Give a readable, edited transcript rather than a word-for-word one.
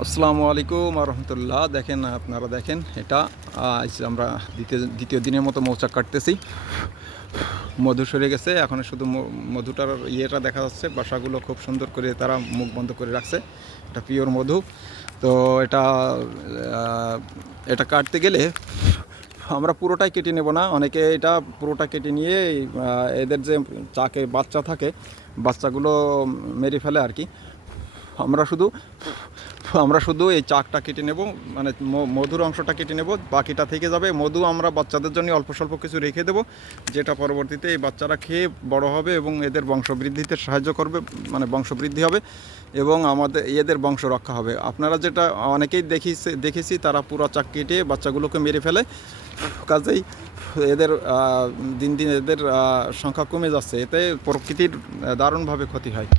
আসসালামু আলাইকুম রহমতুল্লাহ। দেখেন, আপনারা দেখেন, এটা আমরা দ্বিতীয় দিনের মতো মৌচাক কাটতেছি। মধু সরে গেছে, এখন শুধু মধুটার ইয়েটা দেখা যাচ্ছে। বাসাগুলো খুব সুন্দর করে তারা মুখ বন্ধ করে রাখছে। এটা পিওর মধু। তো এটা এটা কাটতে গেলে আমরা পুরোটাই কেটে নেব না। অনেকে এটা পুরোটা কেটে নিয়ে এদের যে চাকে বাচ্চা থাকে, বাচ্চাগুলো মেরে ফেলে আর কি। আমরা শুধু আমরা শুধু এই চাকটা কেটে নেব, মানে মধুর অংশটা কেটে নেব, বাকিটা থেকে যাবে। মধু আমরা বাচ্চাদের জন্য অল্প স্বল্প কিছু রেখে দেবো, যেটা পরবর্তীতে এই বাচ্চারা খেয়ে বড় হবে এবং এদের বংশবৃদ্ধিতে সাহায্য করবে, মানে বংশবৃদ্ধি হবে এবং আমাদের এদের বংশ রক্ষা হবে। আপনারা যেটা অনেকেই দেখেছি তারা পুরো চাক কেটে বাচ্চাগুলোকে মেরে ফেলে। কাজেই এদের দিন দিন এদের সংখ্যা কমে যাচ্ছে, এতে প্রকৃতির দারুণভাবে ক্ষতি হয়।